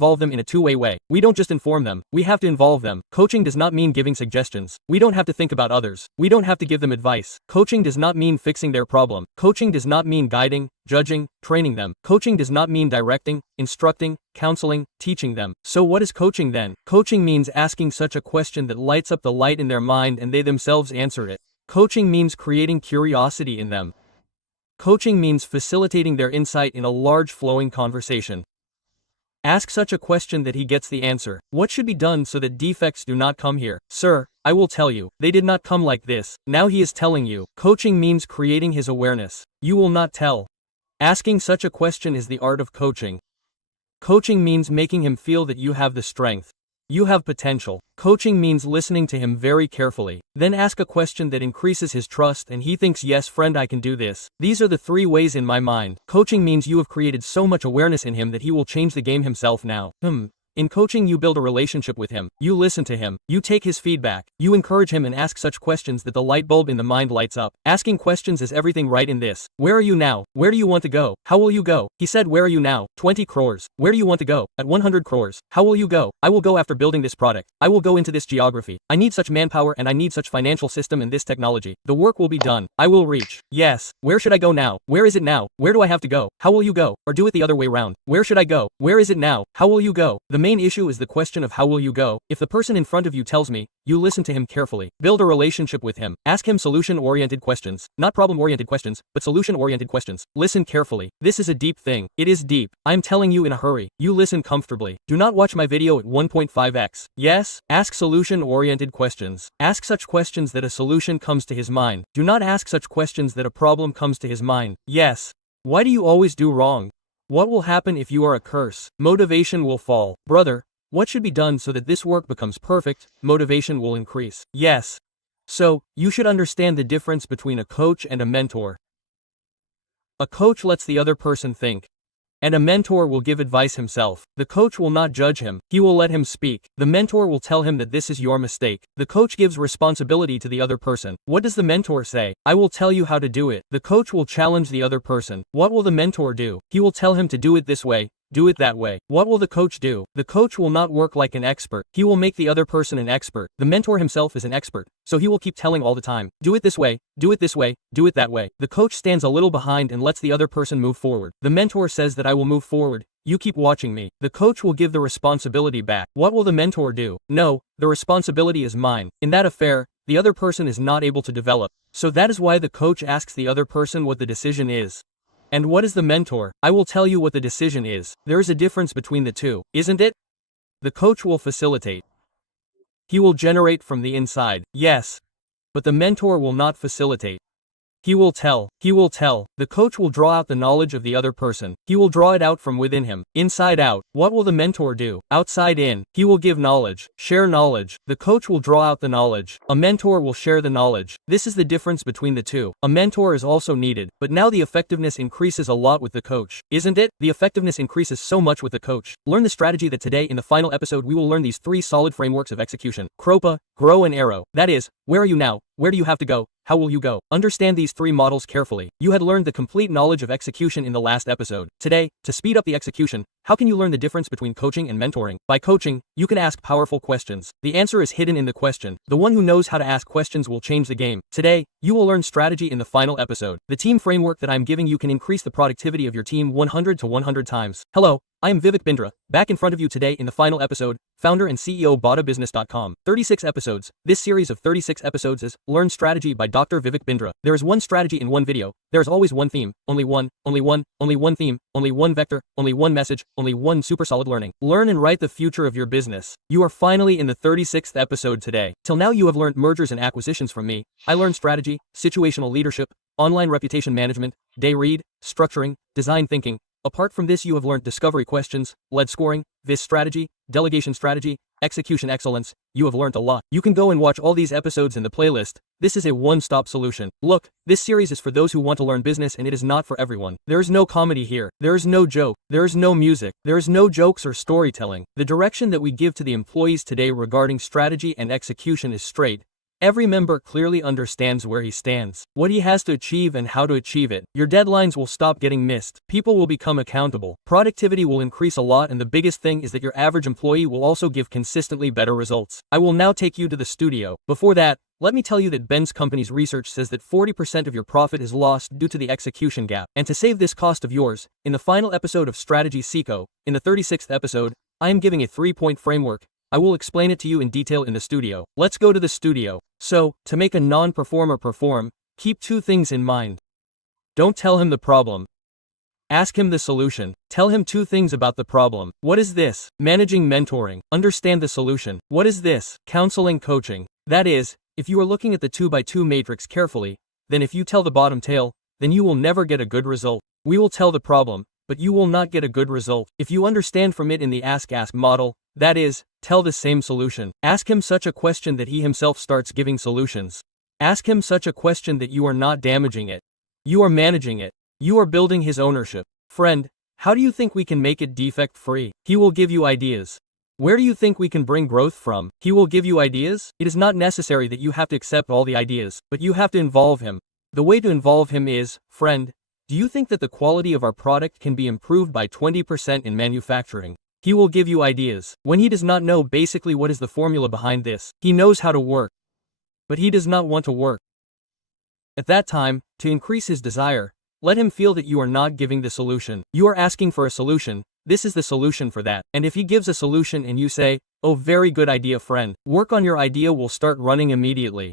involve them in a two-way way. We don't just inform them, we have to involve them. Coaching does not mean giving suggestions. We don't have to think about others. We don't have to give them advice. Coaching does not mean fixing their problem. Coaching does not mean guiding, judging, training them. Coaching does not mean directing, instructing, counseling, teaching them. So what is coaching then? Coaching means asking such a question that lights up the light in their mind and they themselves answer it. Coaching means creating curiosity in them. Coaching means facilitating their insight in a large flowing conversation. Ask such a question that he gets the answer. What should be done so that defects do not come here? Sir, I will tell you, they did not come like this. Now he is telling you. Coaching means creating his awareness. You will not tell. Asking such a question is the art of coaching. Coaching means making him feel that you have the strength. You have potential. Coaching means listening to him very carefully. Then ask a question that increases his trust and he thinks, yes friend, I can do this. These are the three ways in my mind. Coaching means you have created so much awareness in him that he will change the game himself now. In coaching you build a relationship with him, you listen to him, you take his feedback, you encourage him and ask such questions that the light bulb in the mind lights up. Asking questions is everything right in this. Where are you now? Where do you want to go? How will you go? He said, where are you now? 20 crores. Where do you want to go? At 100 crores. How will you go? I will go after building this product. I will go into this geography. I need such manpower and I need such financial system and this technology. The work will be done. I will reach. Yes. Where should I go now? Where is it now? Where do I have to go? How will you go? Or do it the other way round. Where should I go? Where is it now? How will you go? The main issue is the question of how will you go. If the person in front of you tells me, you listen to him carefully. Build a relationship with him. Ask him solution-oriented questions. Not problem-oriented questions, but solution-oriented questions. Listen carefully. This is a deep thing. It is deep. I'm telling you in a hurry. You listen comfortably. Do not watch my video at 1.5x. Yes? Ask solution-oriented questions. Ask such questions that a solution comes to his mind. Do not ask such questions that a problem comes to his mind. Yes. Why do you always do wrong? What will happen if you are a curse? Motivation will fall. Brother, what should be done so that this work becomes perfect? Motivation will increase. Yes. So, you should understand the difference between a coach and a mentor. A coach lets the other person think. And a mentor will give advice himself. The coach will not judge him. He will let him speak. The mentor will tell him that this is your mistake. The coach gives responsibility to the other person. What does the mentor say? I will tell you how to do it. The coach will challenge the other person. What will the mentor do? He will tell him to do it this way. Do it that way. What will the coach do? The coach will not work like an expert. He will make the other person an expert. The mentor himself is an expert, so he will keep telling all the time. Do it this way, do it this way, do it that way. The coach stands a little behind and lets the other person move forward. The mentor says that I will move forward. You keep watching me. The coach will give the responsibility back. What will the mentor do? No, the responsibility is mine. In that affair, the other person is not able to develop. So that is why the coach asks the other person what the decision is. And what is the mentor? I will tell you what the decision is. There is a difference between the two, isn't it? The coach will facilitate. He will generate from the inside, yes. But the mentor will not facilitate. He will tell. The coach will draw out the knowledge of the other person. He will draw it out from within him, inside out. What will the mentor do? Outside in. He will give knowledge, share knowledge. The coach will draw out the knowledge. A mentor will share the knowledge. This is the difference between the two. A mentor is also needed, but now the effectiveness increases a lot with the coach, isn't it? The effectiveness increases so much with the coach. Learn the strategy that today in the final episode we will learn these three solid frameworks of execution. CROPA, GROW and ARROW. That is, where are you now? Where do you have to go? How will you go? Understand these three models carefully. You had learned the complete knowledge of execution in the last episode. Today, to speed up the execution, how can you learn the difference between coaching and mentoring? By coaching, you can ask powerful questions. The answer is hidden in the question. The one who knows how to ask questions will change the game. Today, you will learn strategy in the final episode. The team framework that I'm giving you can increase the productivity of your team 100 to 100 times. Hello, I am Vivek Bindra, back in front of you today in the final episode, founder and CEO BadaBusiness.com. 36 episodes. This series of 36 episodes is Learn Strategy by Dr. Vivek Bindra. There is one strategy in one video. There is always one theme, only one theme, only one vector, only one message, only one super solid learning. Learn and write the future of your business. You are finally in the 36th episode today. Till now you have learned mergers and acquisitions from me. I learned strategy, situational leadership, online reputation management, day read, structuring, design thinking. Apart from this you have learned discovery questions, lead scoring, VIS strategy, delegation strategy, execution excellence. You have learned a lot. You can go and watch all these episodes in the playlist. This is a one-stop solution. Look, this series is for those who want to learn business and it is not for everyone. There is no comedy here. There is no joke. There is no music. There is no jokes or storytelling. The direction that we give to the employees today regarding strategy and execution is straight. Every member clearly understands where he stands, what he has to achieve and how to achieve it. Your deadlines will stop getting missed. People will become accountable. Productivity will increase a lot, and the biggest thing is that your average employee will also give consistently better results. I will now take you to the studio. Before that, let me tell you that Ben's company's research says that 40% of your profit is lost due to the execution gap. And to save this cost of yours, in the final episode of Strategy Seekho, in the 36th episode, I am giving a 3-point framework. I will explain it to you in detail in the studio. Let's go to the studio. So, to make a non-performer perform, keep 2 things in mind. Don't tell him the problem. Ask him the solution. Tell him 2 things about the problem. What is this? Managing mentoring. Understand the solution. What is this? Counseling coaching. That is, if you are looking at the 2x2 matrix carefully, then if you tell the bottom tail, then you will never get a good result. We will tell the problem, but you will not get a good result. If you understand from it in the ask model, that is, tell the same solution. Ask him such a question that he himself starts giving solutions. Ask him such a question that you are not damaging it. You are managing it. You are building his ownership. Friend, how do you think we can make it defect-free? He will give you ideas. Where do you think we can bring growth from? He will give you ideas. It is not necessary that you have to accept all the ideas, but you have to involve him. The way to involve him is, friend, do you think that the quality of our product can be improved by 20% in manufacturing? He will give you ideas. When he does not know basically what is the formula behind this, he knows how to work, but he does not want to work. At that time, to increase his desire, let him feel that you are not giving the solution. You are asking for a solution. This is the solution for that. And if he gives a solution and you say, "Oh, very good idea, friend. Work on your idea," will start running immediately.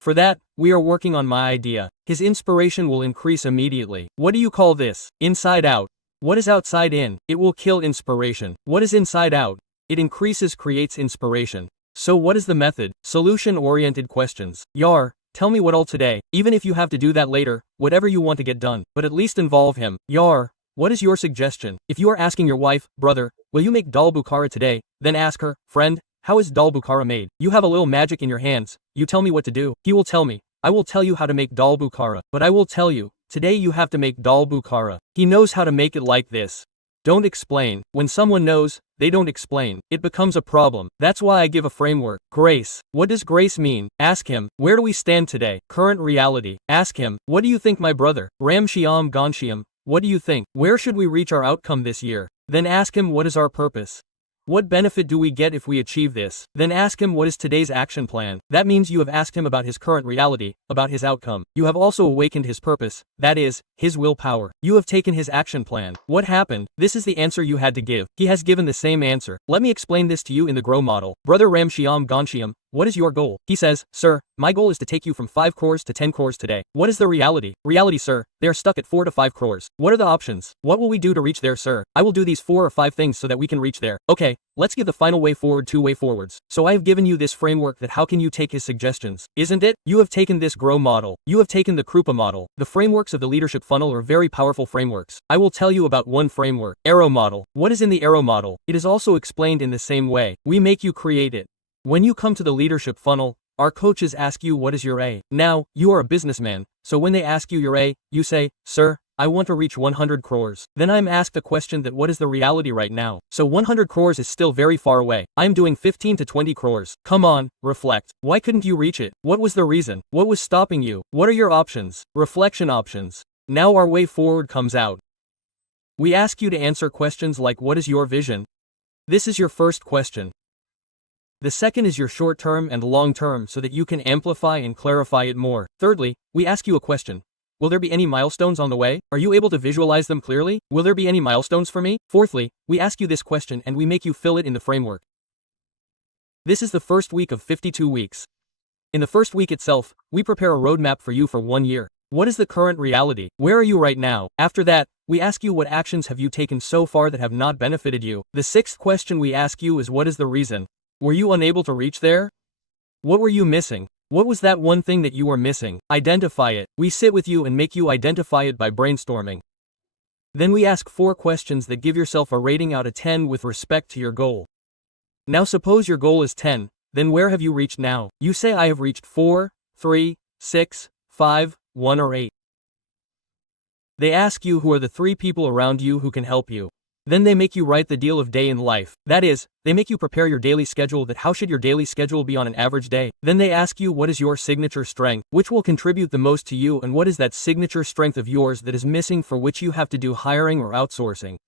For that, we are working on my idea. His inspiration will increase immediately. What do you call this? Inside out. What is outside in? It will kill inspiration. What is inside out? It increases, creates inspiration. So what is the method? Solution-oriented questions. Yar, tell me what all today, even if you have to do that later, whatever you want to get done, but at least involve him. Yar, what is your suggestion? If you are asking your wife, brother, will you make dal bukhara today? Then ask her, friend, how is dal bukhara made? You have a little magic in your hands. You tell me what to do. He will tell me. I will tell you how to make dal bukhara, but I will tell you, today you have to make dal bukhara. He knows how to make it like this. Don't explain. When someone knows, they don't explain. It becomes a problem. That's why I give a framework. Grace. What does grace mean? Ask him. Where do we stand today? Current reality. Ask him. What do you think, my brother? Ram Shyam Ghanshyam. What do you think? Where should we reach our outcome this year? Then ask him, what is our purpose? What benefit do we get if we achieve this? Then ask him, what is today's action plan? That means you have asked him about his current reality, about his outcome. You have also awakened his purpose, that is, his willpower. You have taken his action plan. What happened? This is the answer you had to give. He has given the same answer. Let me explain this to you in the GROW model. Brother Ram Shyam Ghanshyam, what is your goal? He says, sir, my goal is to take you from 5 crores to 10 crores today. What is the reality? Reality, sir, they are stuck at 4 to 5 crores. What are the options? What will we do to reach there, sir? I will do these 4 or 5 things so that we can reach there. Okay, let's give the final way forward 2 way forwards. So I have given you this framework that how can you take his suggestions, isn't it? You have taken this GROW model. You have taken the Krupa model. The frameworks of the leadership funnel are very powerful frameworks. I will tell you about one framework. Arrow model. What is in the arrow model? It is also explained in the same way. We make you create it. When you come to the leadership funnel, our coaches ask you what is your A. Now, you are a businessman, so when they ask you your A, you say, sir, I want to reach 100 crores. Then I'm asked the question that what is the reality right now? So 100 crores is still very far away. I'm doing 15 to 20 crores. Come on, reflect. Why couldn't you reach it? What was the reason? What was stopping you? What are your options? Reflection options. Now our way forward comes out. We ask you to answer questions like what is your vision? This is your first question. The second is your short-term and long-term so that you can amplify and clarify it more. Thirdly, we ask you a question. Will there be any milestones on the way? Are you able to visualize them clearly? Will there be any milestones for me? Fourthly, we ask you this question and we make you fill it in the framework. This is the first week of 52 weeks. In the first week itself, we prepare a roadmap for you for 1 year. What is the current reality? Where are you right now? After that, we ask you what actions have you taken so far that have not benefited you. The sixth question we ask you is what is the reason? Were you unable to reach there? What were you missing? What was that one thing that you were missing? Identify it. We sit with you and make you identify it by brainstorming. Then we ask 4 questions that give yourself a rating out of 10 with respect to your goal. Now suppose your goal is 10, then where have you reached now? You say I have reached 4, 3, 6, 5, 1 or 8. They ask you who are the 3 people around you who can help you. Then they make you write the deal of day in life. That is, they make you prepare your daily schedule. That how should your daily schedule be on an average day? Then they ask you what is your signature strength, which will contribute the most to you, and what is that signature strength of yours that is missing, for which you have to do hiring or outsourcing.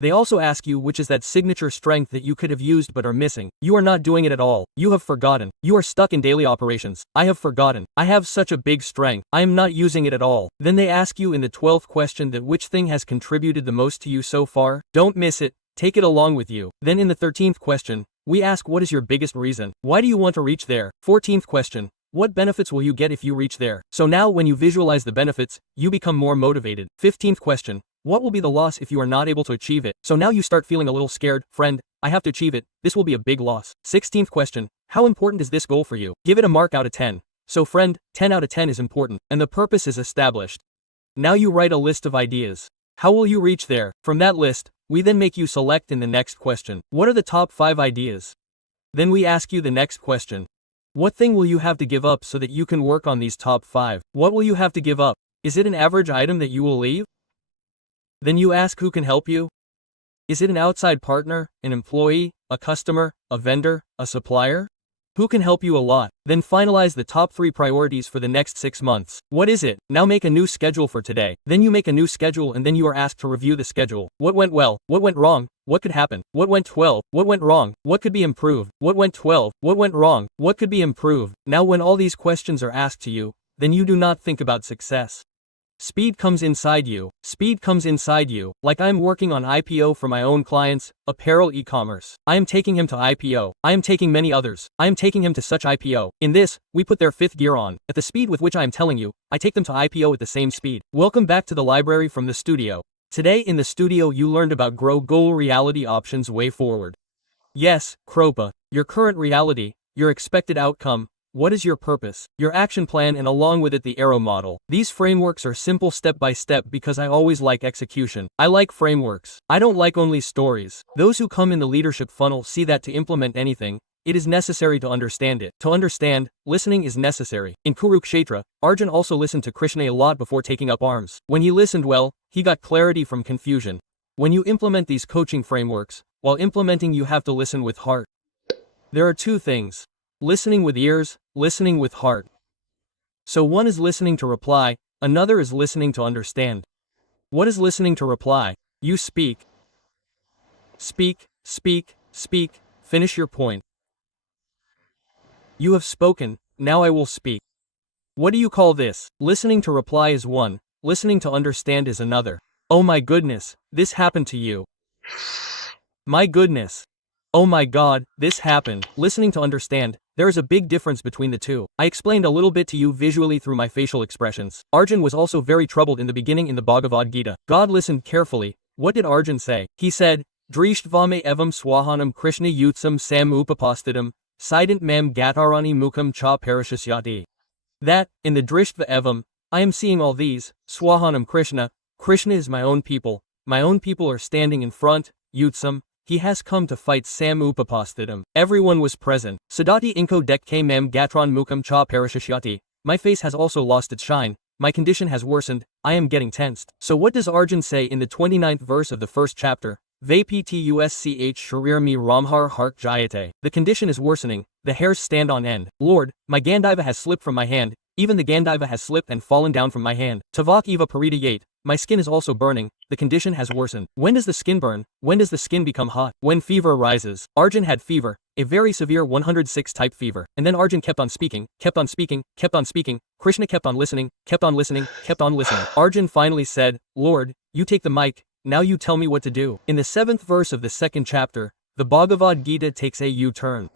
They also ask you which is that signature strength that you could have used but are missing. You are not doing it at all. You have forgotten. You are stuck in daily operations. I have forgotten. I have such a big strength. I am not using it at all. Then they ask you in the 12th question that which thing has contributed the most to you so far. Don't miss it. Take it along with you. Then in the 13th question, we ask what is your biggest reason? Why do you want to reach there? 14th question. What benefits will you get if you reach there? So now when you visualize the benefits, you become more motivated. 15th question. What will be the loss if you are not able to achieve it? So now you start feeling a little scared. Friend, I have to achieve it. This will be a big loss. 16th question. How important is this goal for you? Give it a mark out of 10. So friend, 10 out of 10 is important, and the purpose is established. Now you write a list of ideas. How will you reach there? From that list, we then make you select in the next question. What are the top 5 ideas? Then we ask you the next question. What thing will you have to give up so that you can work on these top 5? What will you have to give up? Is it an average item that you will leave? Then you ask who can help you? Is it an outside partner, an employee, a customer, a vendor, a supplier? Who can help you a lot? Then finalize the top 3 priorities for the next 6 months. What is it? Now make a new schedule for today. Then you make a new schedule and then you are asked to review the schedule. What went well? What went wrong? What could happen? What went 12? What went wrong? What could be improved? What went 12? What went wrong? What could be improved? Now when all these questions are asked to you, then you do not think about success. Speed comes inside you. Speed comes inside you. Like I am working on IPO for my own clients, apparel e-commerce. I am taking him to IPO. I am taking many others. I am taking him to such IPO. In this, we put their 5th gear on. At the speed with which I am telling you, I take them to IPO at the same speed. Welcome back to the library from the studio. Today in the studio you learned about Grow Goal Reality Options Way Forward. Yes, Kropa, your current reality, your expected outcome. What is your purpose, your action plan, and along with it the arrow model. These frameworks are simple step by step because I always like execution. I like frameworks. I don't like only stories. Those who come in the leadership funnel see that to implement anything, it is necessary to understand it. To understand, listening is necessary. In Kurukshetra, Arjun also listened to Krishna a lot before taking up arms. When he listened well, he got clarity from confusion. When you implement these coaching frameworks, while implementing you have to listen with heart. There are 2 things. Listening with ears, listening with heart. So one is listening to reply, another is listening to understand. What is listening to reply? You speak. Speak, speak, speak, finish your point. You have spoken, now I will speak. What do you call this? Listening to reply is one, listening to understand is another. Oh my goodness, this happened to you. My goodness. Oh my God, this happened. Listening to understand, there is a big difference between the two. I explained a little bit to you visually through my facial expressions. Arjun was also very troubled in the beginning in the Bhagavad Gita. God listened carefully. What did Arjun say? He said, Drishtvame evam swahanam Krishna yutsam sam upapastidam, sident mam gatarani mukam cha parishasyati. That, in the Drishtva evam, I am seeing all these, swahanam Krishna is my own people are standing in front, yutsam, he has come to fight Sam Upapastidam. Everyone was present. Sadati inko dek ke mem gatron mukam cha parishishyati. My face has also lost its shine. My condition has worsened. I am getting tensed. So what does Arjun say in the 29th verse of the 1st chapter? Vaptusch sharir mi ramhar hark jayate. The condition is worsening. The hairs stand on end. Lord, my Gandiva has slipped from my hand. Even the Gandiva has slipped and fallen down from my hand. Tavak eva parita yate. My skin is also burning. The condition has worsened. When does the skin burn? When does the skin become hot? When fever arises. Arjun had fever, a very severe 106 type fever. And then Arjun kept on speaking, kept on speaking, kept on speaking. Krishna kept on listening, kept on listening, kept on listening. Arjun finally said, Lord, you take the mic, now you tell me what to do. In the 7th verse of the 2nd chapter, the Bhagavad Gita takes a U-turn.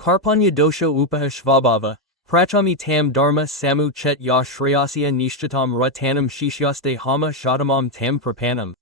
Karpanya dosha upaha shvabhava. Prachami tam dharma samu chet ya shreyasya nishchatam ratanam shishyaste hama shatamam tam prapanam.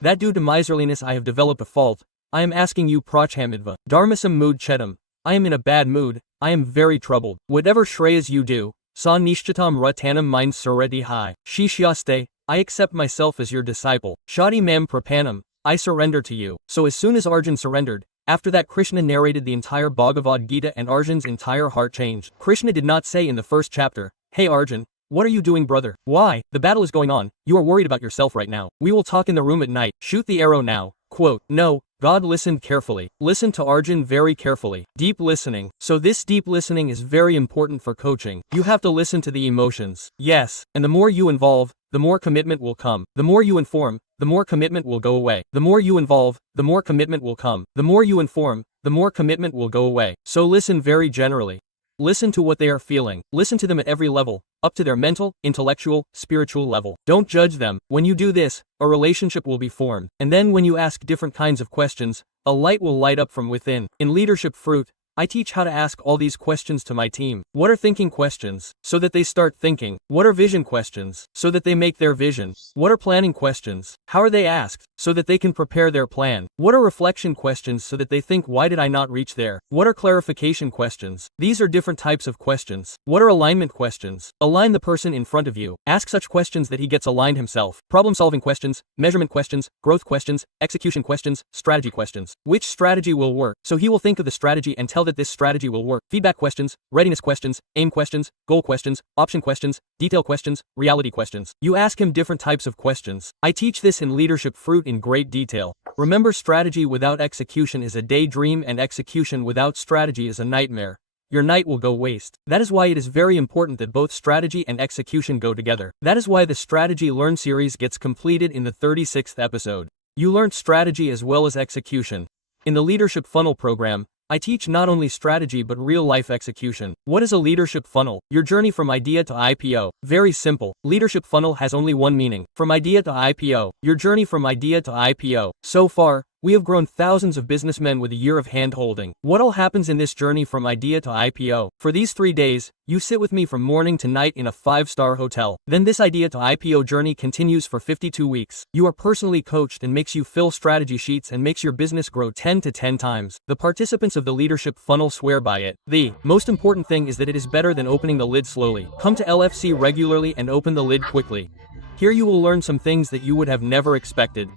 That due to miserliness I have developed a fault. I am asking you prachamidva. Dharmasam mood chetam. I am in a bad mood. I am very troubled. Whatever shreyas you do, sa nishchatam ratanam mind sureti hai. Shishyaste, I accept myself as your disciple. Shadi mam prapanam, I surrender to you. So as soon as Arjun surrendered, after that Krishna narrated the entire Bhagavad Gita and Arjun's entire heart changed. Krishna did not say in the 1st chapter, Hey Arjun, What are you doing, brother? Why? The battle is going on. You are worried about yourself right now. We will talk in the room at night. Shoot the arrow now. Quote, no. God listened carefully. Listen to Arjun very carefully. Deep listening. So this deep listening is very important for coaching. You have to listen to the emotions. Yes. And the more you involve, the more commitment will come. The more you inform, the more commitment will go away. The more you involve, the more commitment will come. The more you inform, the more commitment will go away. So listen very generally. Listen to what they are feeling. Listen to them at every level, up to their mental, intellectual, spiritual level. Don't judge them. When you do this, a relationship will be formed. And then when you ask different kinds of questions, a light will light up from within. In Leadership Fruit, I teach how to ask all these questions to my team. What are thinking questions? So that they start thinking. What are vision questions? So that they make their vision. What are planning questions? How are they asked? So that they can prepare their plan. What are reflection questions? So that they think, why did I not reach there? What are clarification questions? These are different types of questions. What are alignment questions? Align the person in front of you. Ask such questions that he gets aligned himself. Problem-solving questions, measurement questions, growth questions, execution questions, strategy questions. Which strategy will work? So he will think of the strategy and tell that this strategy will work. Feedback questions, readiness questions, aim questions, goal questions, option questions, detail questions, reality questions. You ask him different types of questions. I teach this in Leadership Fruit in great detail. Remember, strategy without execution is a daydream, and execution without strategy is a nightmare. Your night will go waste. That is why it is very important that both strategy and execution go together. That is why the Strategy Learn series gets completed in the 36th episode. You learned strategy as well as execution. In the Leadership Funnel program, I teach not only strategy but real-life execution. What is a leadership funnel? Your journey from idea to IPO. Very simple. Leadership funnel has only one meaning. From idea to IPO. Your journey from idea to IPO. So far, we have grown thousands of businessmen with a year of hand-holding. What all happens in this journey from idea to IPO? For these 3 days, you sit with me from morning to night in a 5-star hotel. Then this idea to IPO journey continues for 52 weeks. You are personally coached and makes you fill strategy sheets and makes your business grow 10 to 10 times. The participants of the leadership funnel swear by it. The most important thing is that it is better than opening the lid slowly. Come to LFC regularly and open the lid quickly. Here you will learn some things that you would have never expected.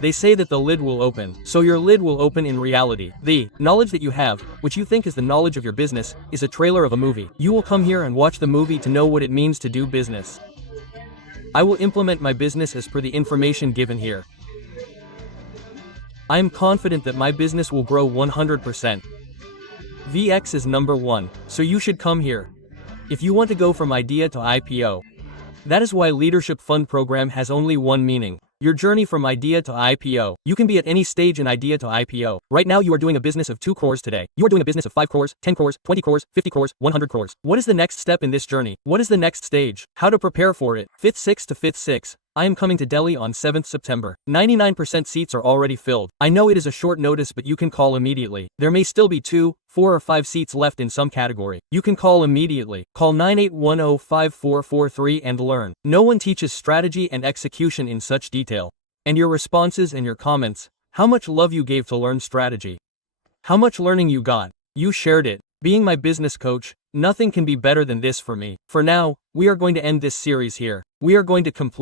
They say that the lid will open, so your lid will open in reality. The knowledge that you have, which you think is the knowledge of your business, is a trailer of a movie. You will come here and watch the movie to know what it means to do business. I will implement my business as per the information given here. I am confident that my business will grow 100%. VX is number 1, so you should come here. If you want to go from idea to IPO. That is why Leadership Fund program has only one meaning. Your journey from idea to IPO. You can be at any stage in idea to IPO. Right now you are doing a business of 2 crores today. You are doing a business of 5 crores, 10 crores, 20 crores, 50 crores, 100 crores. What is the next step in this journey? What is the next stage? How to prepare for it? 5th 6 to 5th 6. I am coming to Delhi on 7th September. 99% seats are already filled. I know it is a short notice, but you can call immediately. There may still be 2, 4 or 5 seats left in some category. You can call immediately. Call 98105443 and learn. No one teaches strategy and execution in such detail. And your responses and your comments, how much love you gave to learn strategy. How much learning you got. You shared it. Being my business coach, nothing can be better than this for me. For now, we are going to end this series here. We are going to complete